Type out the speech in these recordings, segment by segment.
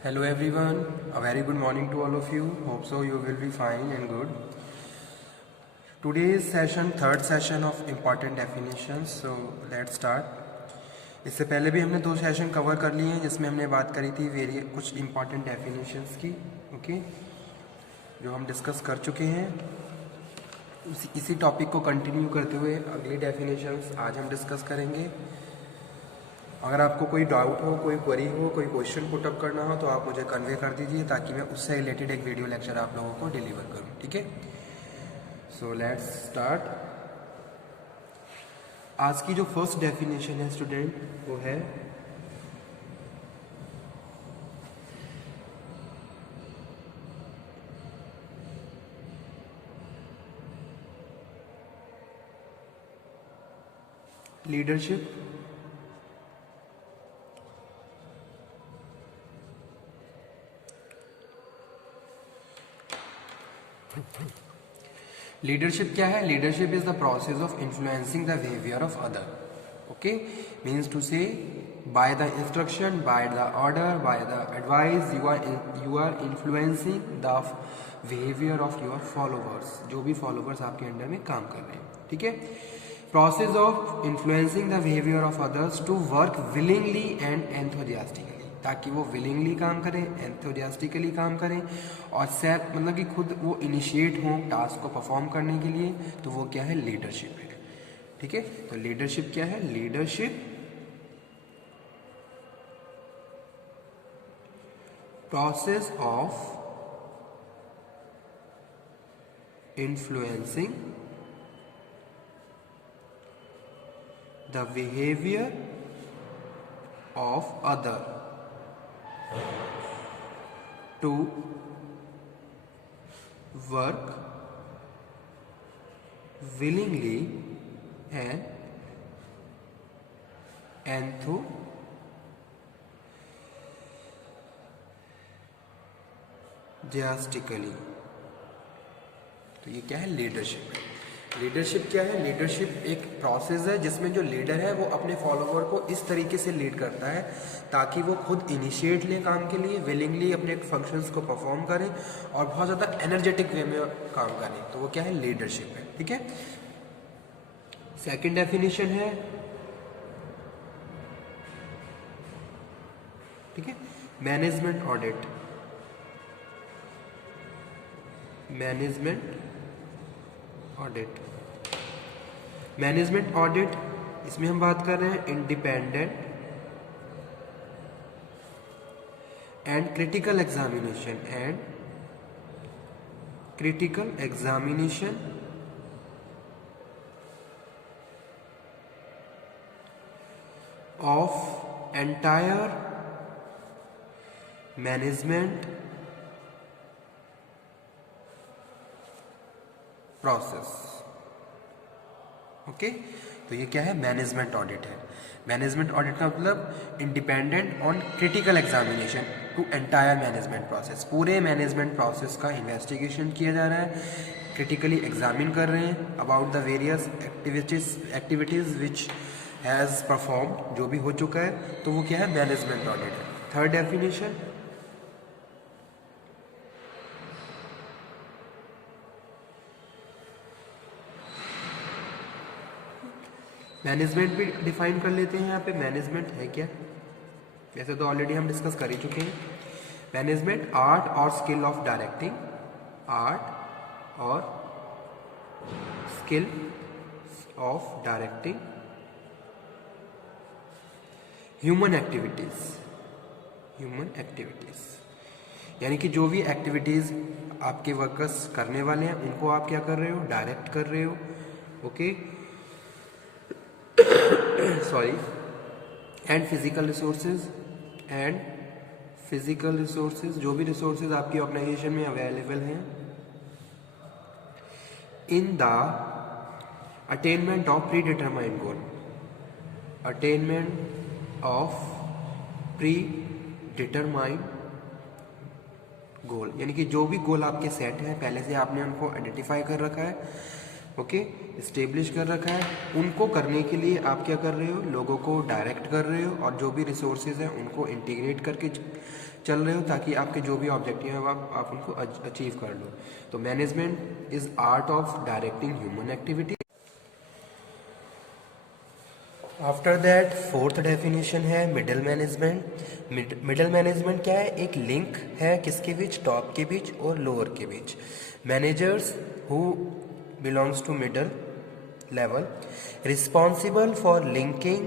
Hello everyone, a very good morning to all of you. Hope so you will be fine and good. Today's session, third session of important definitions. So let's start. इससे पहले भी हमने 2 session cover कर लिए हैं जिसमें हमने बात करी थी कुछ इंपॉर्टेंट डेफिनेशंस की, ओके, जो हम डिस्कस कर चुके हैं। इसी टॉपिक को कंटिन्यू करते हुए अगली डेफिनेशंस आज हम डिस्कस करेंगे। अगर आपको कोई डाउट हो, कोई क्वेरी हो, कोई क्वेश्चन पुटअप करना हो तो आप मुझे कन्वे कर दीजिए ताकि मैं उससे रिलेटेड एक वीडियो लेक्चर आप लोगों को डिलीवर करूं, ठीक है। So let's start. आज की जो फर्स्ट डेफिनेशन है स्टूडेंट, वो है लीडरशिप। लीडरशिप क्या है? Leadership is the process of influencing the behaviour of other, okay, means to say by the instruction, by the order, by the advice you are influencing the behaviour of your followers, जो भी followers आपके under में काम कर रहे हैं, ठीक है। Process of influencing the behaviour of others to work willingly and enthusiastically, ताकि वो विलिंगली काम करें, एंथुसियास्टिकली काम करें और सेल्फ मतलब कि खुद वो इनिशिएट हों टास्क को परफॉर्म करने के लिए, तो वो क्या है? लीडरशिप है, ठीक है। तो लीडरशिप क्या है? Leadership process of influencing the behaviour of other to work willingly and enthusiastically। तो ये क्या है? लीडरशिप है। लीडरशिप क्या है? लीडरशिप एक प्रोसेस है जिसमें जो लीडर है वो अपने फॉलोवर को इस तरीके से लीड करता है ताकि वो खुद इनिशिएट ले काम के लिए, विलिंगली अपने फंक्शंस को परफॉर्म करें और बहुत ज़्यादा एनर्जेटिक वे में काम करें, तो वो क्या है? लीडरशिप है, ठीक है। सेकंड डेफिनेशन है, ठीक है, management audit. Management audit, management audit, इसमें हम बात कर रहे हैं independent and critical examination of entire management process, okay. तो ये क्या है? मैनेजमेंट ऑडिट है। मैनेजमेंट ऑडिट का मतलब independent on critical examination to entire management process, पूरे मैनेजमेंट प्रोसेस का इन्वेस्टिगेशन किया जा रहा है, क्रिटिकली एग्जामिन कर रहे हैं about the various activities which has perform, जो भी हो चुका है, तो वो क्या है? मैनेजमेंट ऑडिट है। थर्ड डेफिनेशन, मैनेजमेंट भी डिफाइन कर लेते हैं यहाँ पे। मैनेजमेंट है क्या? वैसे तो ऑलरेडी हम डिस्कस कर ही चुके हैं। मैनेजमेंट आर्ट और स्किल ऑफ डायरेक्टिंग, आर्ट और skill of directing human activities, यानी कि जो भी एक्टिविटीज आपके वर्कर्स करने वाले हैं उनको आप क्या कर रहे हो? डायरेक्ट कर रहे हो, okay. Sorry, and physical resources, जो भी रिसोर्सेज आपकी ऑर्गेनाइजेशन में अवेलेबल हैं, in the attainment of predetermined goal, attainment of predetermined goal, यानी कि जो भी गोल आपके सेट हैं पहले से आपने उनको आइडेंटिफाई कर रखा है, ओके, इस्टेब्लिश कर रखा है। उनको करने के लिए आप क्या कर रहे हो, लोगों को डायरेक्ट कर रहे हो और जो भी रिसोर्सेज हैं उनको इंटीग्रेट करके चल रहे हो ताकि आपके जो भी ऑब्जेक्टिव हैं आप उनको अचीव कर लो। तो management is art of directing human activity. After that fourth definition है मिडल मैनेजमेंट। मिडल मैनेजमेंट क्या है, एक लिंक है किसके बीच, टॉप के बीच और लोअर के बीच। Managers who belongs to middle level responsible for linking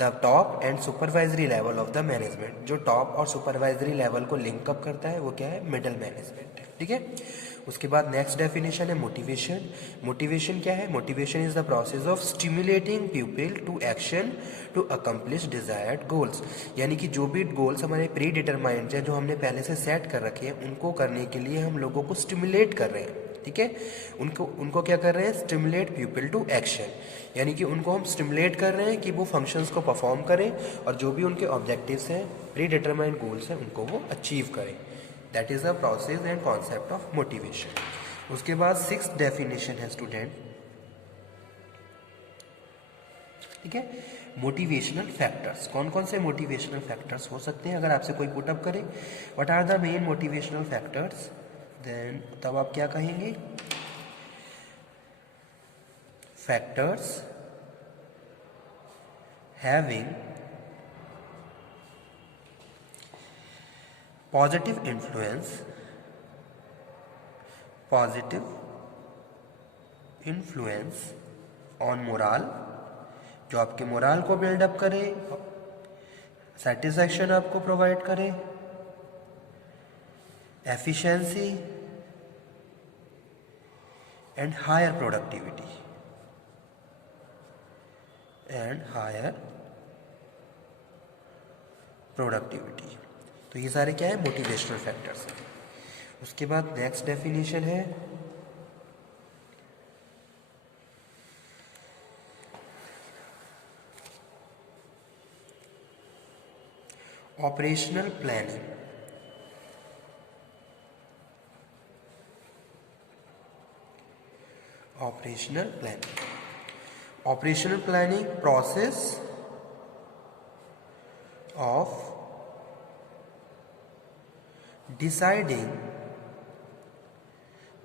the top and supervisory level of the management। जो टॉप और सुपरवाइजरी लेवल को लिंक अप करता है वो क्या है, मिडल मैनेजमेंट है। ठीक है, उसके बाद नेक्स्ट डेफिनेशन है मोटिवेशन। मोटिवेशन क्या है, motivation is the process of stimulating people to action to accomplish desired goals. यानी कि जो भी गोल्स हमारे प्री डिटरमाइंड है, जो हमने पहले से सेट कर रखे हैं, उनको करने के लिए हम लोगों को स्टिमुलेट कर रहे हैं। ठीक है, उनको क्या कर रहे हैं, स्टिमुलेट पीपल टू एक्शन, यानी कि उनको हम स्टिमुलेट कर रहे हैं कि वो फंक्शंस को परफॉर्म करें और जो भी उनके ऑब्जेक्टिव्स हैं, प्री डिटरमाइंड गोल्स हैं, उनको वो अचीव करें। That is the process and concept of motivation. उसके बाद सिक्स्थ डेफिनेशन है स्टूडेंट, ठीक है, मोटिवेशनल फैक्टर्स। कौन कौन से मोटिवेशनल फैक्टर्स हो सकते हैं, अगर आपसे कोई पुटअप करे what are the main motivational factors, then तब आप क्या कहेंगे, factors having positive influence on moral, जो आपके मोरल को बिल्डअप करे, सेटिस्फैक्शन आपको प्रोवाइड करे, एफिशिएंसी एंड हायर प्रोडक्टिविटी तो ये सारे क्या है, मोटिवेशनल फैक्टर्स हैं। उसके बाद नेक्स्ट डेफिनेशन है operational planning. Operational planning process of deciding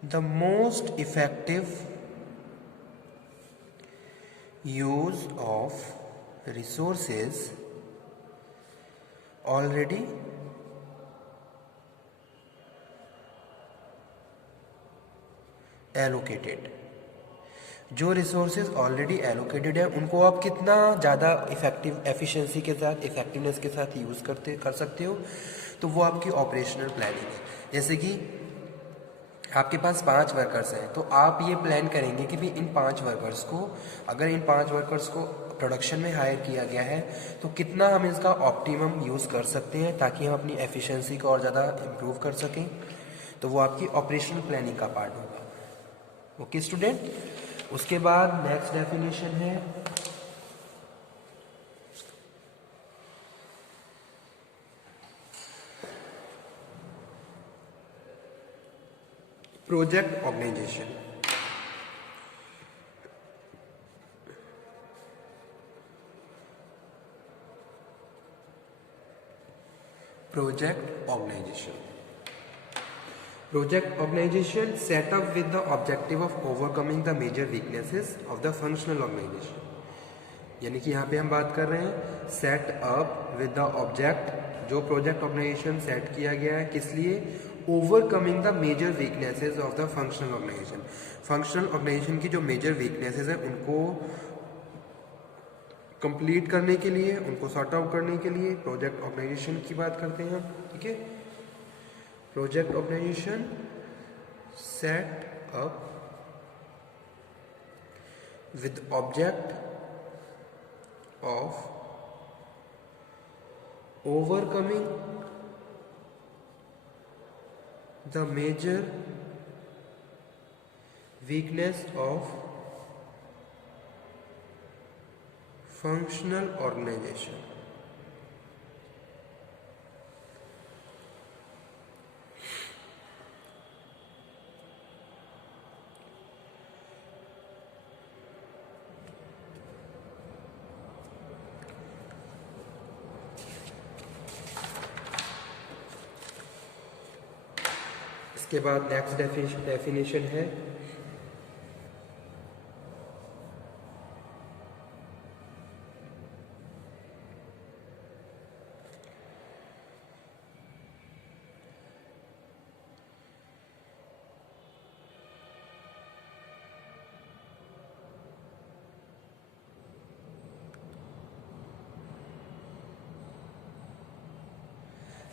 the most effective use of resources already allocated। जो रिसोर्सेज ऑलरेडी एलोकेटेड है उनको आप कितना ज़्यादा इफेक्टिव एफिशिएंसी के साथ, इफेक्टिवनेस के साथ यूज़ कर सकते हो, तो वो आपकी ऑपरेशनल प्लानिंग है। जैसे कि आपके पास 5 वर्कर्स हैं, तो आप ये प्लान करेंगे कि भी इन 5 वर्कर्स को, अगर इन 5 वर्कर्स को प्रोडक्शन में हायर किया गया है तो कितना हम इसका ऑप्टिमम यूज़ कर सकते हैं ताकि हम अपनी एफिशिएंसी को और ज़्यादा इम्प्रूव कर सकें, तो वो आपकी ऑपरेशनल प्लानिंग का पार्ट होगा। ओके स्टूडेंट, उसके बाद नेक्स्ट डेफिनेशन है project organization. Project organization set up with the objective of overcoming the major weaknesses of the functional organization। यानी कि यहाँ पे हम बात कर रहे हैं set up with the object, जो प्रोजेक्ट ऑर्गेनाइजेशन सेट किया गया है किस लिए, overcoming the major weaknesses of the functional organization. Functional organization की जो मेजर वीकनेसेस हैं उनको कंप्लीट करने के लिए, उनको सॉर्ट आउट करने के लिए प्रोजेक्ट ऑर्गेनाइजेशन की बात करते हैं हम। ठीक है, project organization set up with object of overcoming the major weakness of functional organization. इसके बाद नेक्स्ट डेफिनेशन है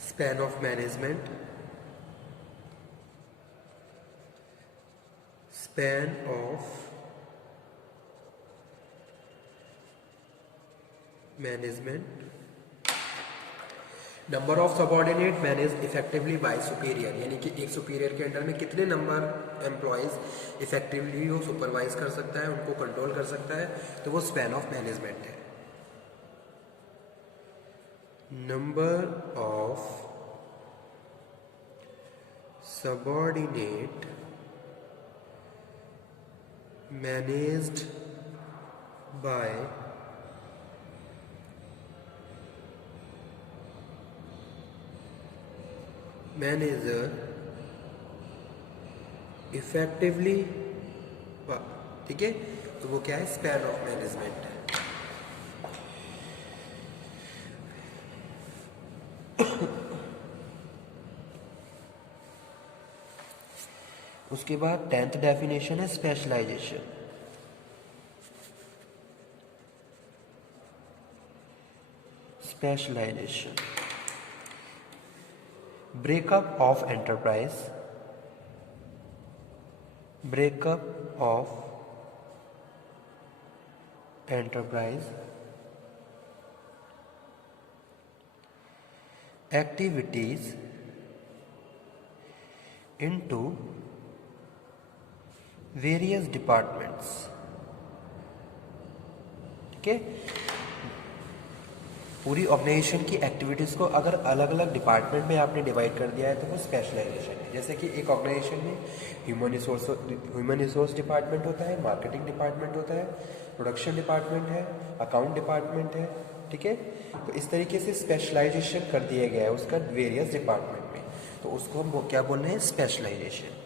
span of management, span of management, number of subordinate manage effectively by superior, यानी कि एक सुपीरियर के अंडर में कितने number employees effectively वो सुपरवाइज कर सकता है, उनको कंट्रोल कर सकता है, तो वो स्पैन ऑफ मैनेजमेंट है। Number of subordinate managed by manager effectively, ठीक है, तो वो क्या है, स्पैन ऑफ मैनेजमेंट है। उसके बाद 10th डेफिनेशन है specialization. Specialization, breakup of enterprise, breakup of enterprise activities into various departments, ठीक है। पूरी ऑर्गेनाइजेशन की एक्टिविटीज़ को अगर अलग अलग डिपार्टमेंट में आपने डिवाइड कर दिया है तो वो स्पेशलाइजेशन है। जैसे कि एक ऑर्गेनाइजेशन में ह्यूमन रिसोर्स डिपार्टमेंट होता है, मार्केटिंग डिपार्टमेंट होता है, प्रोडक्शन डिपार्टमेंट है, अकाउंट डिपार्टमेंट है, ठीक है। तो इस तरीके से स्पेशलाइजेशन कर दिया गया है उसका वेरियस डिपार्टमेंट में, तो उसको हम क्या बोल रहे हैं, स्पेशलाइजेशन।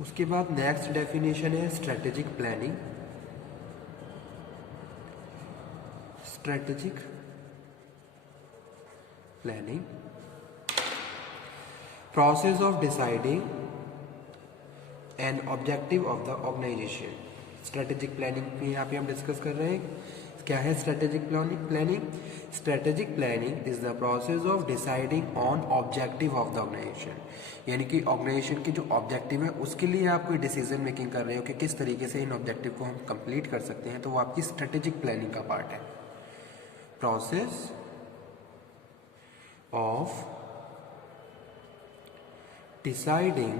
उसके बाद नेक्स्ट डेफिनेशन है strategic planning. Strategic planning, process of deciding an objective of the organization. Strategic planning भी यहाँ पे हम डिस्कस कर रहे हैं। क्या है strategic planning? Strategic planning is the process of deciding on objective of the organization, यानी कि ऑर्गेनाइजेशन की जो ऑब्जेक्टिव है उसके लिए आप कोई डिसीजन मेकिंग कर रहे हो कि किस तरीके से इन ऑब्जेक्टिव को हम कंप्लीट कर सकते हैं, तो वो आपकी स्ट्रेटेजिक प्लानिंग का पार्ट है। Process of deciding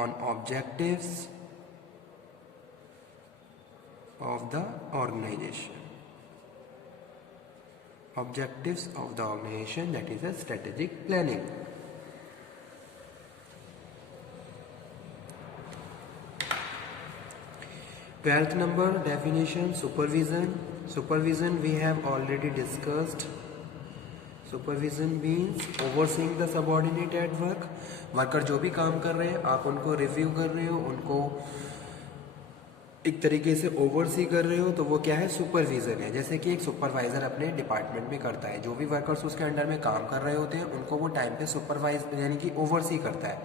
on objectives of the organization, objectives of the organization, that is a strategic planning. 12th number definition, supervision. Supervision we have already discussed. Supervision means overseeing the subordinate at work. Worker जो भी काम कर रहे हैं आप उनको review कर रहे हो, उनको एक तरीके से ओवरसी कर रहे हो, तो वो क्या है, सुपरविजन है। जैसे कि एक सुपरवाइजर अपने डिपार्टमेंट में करता है, जो भी वर्कर्स उसके अंडर में काम कर रहे होते हैं उनको वो टाइम पे सुपरवाइज यानी कि ओवरसी करता है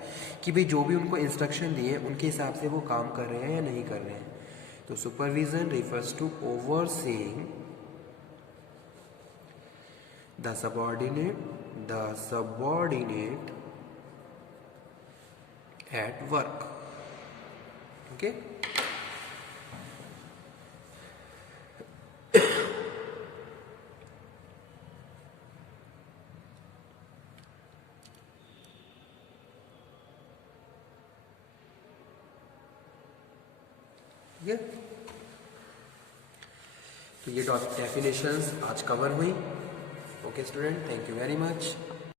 कि भाई जो भी उनको इंस्ट्रक्शन दिए उनके हिसाब से वो काम कर रहे हैं या नहीं कर रहे हैं। तो supervision refers to overseeing the subordinate at work, okay. ठीक है। तो ये डेफिनेशंस आज कवर हुई। Okay student, thank you very much.